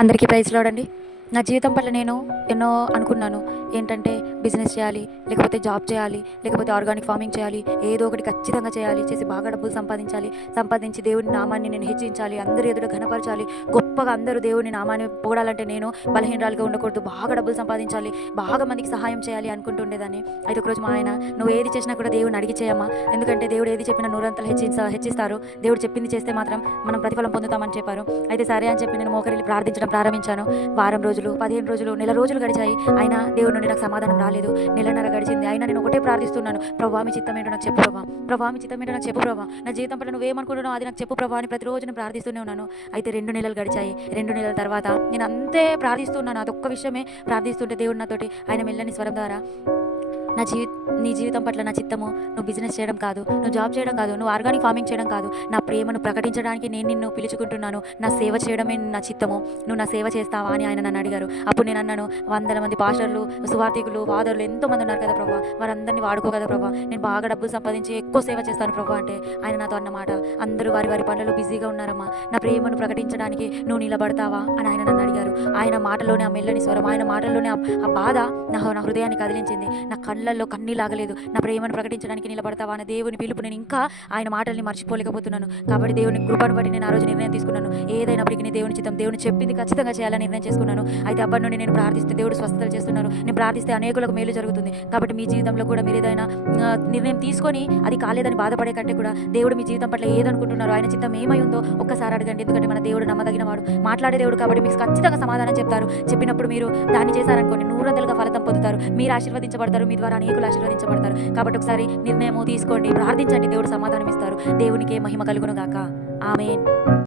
అందరికీ ప్రైజ్ లోడండి. నా జీవితం పట్ల నేను ఎన్నో అనుకున్నాను. ఏంటంటే బిజినెస్ చేయాలి లేకపోతే జాబ్ చేయాలి లేకపోతే ఆర్గానిక్ ఫార్మింగ్ చేయాలి ఏదో ఒకటి ఖచ్చితంగా చేయాలి చేసి బాగా డబ్బులు సంపాదించాలి సంపాదించి దేవుని నామాన్ని నేను హెచ్చించాలి అందరి ఎదుట ఘనపరచాలి గొప్పగా అందరూ దేవుని నామాన్ని పోడాలంటే నేను బలహీనరాలుగా ఉండకూడదు బాగా డబ్బులు సంపాదించాలి బాగా మందికి సహాయం చేయాలి అనుకుంటుండేదాన్ని అయితే ఒకరోజు మా ఆయన నువ్వు ఏది చేసినా కూడా దేవుని అడిగి చేయమ్మా. ఎందుకంటే దేవుడు ఏది చెప్పినా నూరంతలు హెచ్చించ హెచ్చిస్తారు. దేవుడు చెప్పింది చేస్తే మాత్రం మనం ప్రతిఫలం పొందుతామని చెప్పారు. అయితే సరే అని చెప్పి నేను మోకరిల్లి ప్రార్థించడం ప్రారంభించాను. వారం రోజు రోజులు పదిహేను రోజులు నెల రోజులు గడిచాయి. అయినా దేవుడి నుండి నాకు సమాధానం రాలేదు. నెలన్నర గడిచింది. అయినా నేను ఒకటే ప్రార్థిస్తున్నాను. ప్రభా మీ చిత్తం ఏంటో నాకు చెప్పు ప్రభా. ప్రభా మీ చిత్తం ఏంటో నాకు చెప్పు ప్రభా. నా జీవితం పట్ల నువ్వేమనుకుంటున్నావు అది నాకు చెప్పు ప్రభా అని ప్రతిరోజు నేను ప్రార్థిస్తూనే ఉన్నాను. అయితే రెండు నెలలు గడిచాయి. రెండు నెలల తర్వాత నేను అంతే ప్రార్థిస్తున్నాను. అదొక్క విషయమే ప్రార్థిస్తుంటే దేవుడు నాతోటి ఆయన మెల్లని స్వరం ద్వారా నా జీవి నీ జీవితం పట్ల నా చిత్తము నువ్వు బిజినెస్ చేయడం కాదు నువ్వు జాబ్ చేయడం కాదు నువ్వు ఆర్గానిక్ ఫార్మింగ్ చేయడం కాదు. నా ప్రేమను ప్రకటించడానికి నేను నిన్ను పిలుచుకుంటున్నాను. నా సేవ చేయడమే నా చిత్తము. నువ్వు నా సేవ చేస్తావా అని ఆయన నన్ను అడిగారు. అప్పుడు నేను అన్నాను వందల మంది పాస్టర్లు సువార్థికులు ఫాదర్లు ఎంతోమంది ఉన్నారు కదా ప్రభా. వారందరినీ వాడుకో కదా ప్రభా. నేను బాగా డబ్బులు సంపాదించి ఎక్కువ సేవ చేస్తాను ప్రభా అంటే ఆయన నాతో అన్నమాట. అందరూ వారి వారి పనులలో బిజీగా ఉన్నారమ్మా. నా ప్రేమను ప్రకటించడానికి నువ్వు నిలబడతావా అని ఆయన నన్ను అడిగారు. ఆయన మాటలోనే ఆ మెల్లని స్వరం ఆయన మాటల్లోనే ఆ- బాధ నా నా హృదయాన్ని కదిలించింది. నా కళ్ళల్లో కన్నీ లాగలేదు నా ప్రేమను ప్రకటించడానికి నిలబడతావా అనే దేవుని పిలుపు నేను ఇంకా ఆయన మాటల్ని మర్చిపోలేకపోతున్నాను. కాబట్టి దేవుని కృపను బట్టి నేను ఆ రోజు నిర్ణయం తీసుకున్నాను. ఏదైనప్పటికీ నేను దేవుని చిత్తం దేవుని చెప్పింది ఖచ్చితంగా చేయాలని నిర్ణయం చేసుకున్నాను. అయితే అప్పటి నుండి నేను ప్రార్థిస్తే దేవుడు స్వస్థతలు చేస్తున్నాను నేను ప్రార్థిస్తే అనేకులకు మేలు జరుగుతుంది. కాబట్టి మీ జీవితంలో కూడా మీరు ఏదైనా నిర్ణయం తీసుకొని అది కాలేదని బాధపడే కంటే కూడా దేవుడు మీ జీవితం పట్ల ఏదనుకుంటున్నారో ఆయన చిత్తం ఏమై ఉందో ఒక్కసారి అడగండి. ఎందుకంటే మన దేవుడు నమ్మదగిన వాడు. మాట్లాడే దేవుడు కాబట్టి మీకు ఖచ్చితంగా సమాధానం చెప్తారు. చెప్పినప్పుడు మీరు దాన్ని చేశారనుకోండి నూరంతలుగా ఫలితం పొందుతారు. మీరు ఆశీర్వదించబడతారు మీ ద్వారా అనేకులు ఆశీర్వదించబడతారు. కాబట్టి ఒకసారి నిర్ణయము తీసుకోండి. ప్రార్థించండి. దేవుడు సమాధానం ఇస్తారు దేవునికి మహిమ కలుగును గాక. ఆమెన్.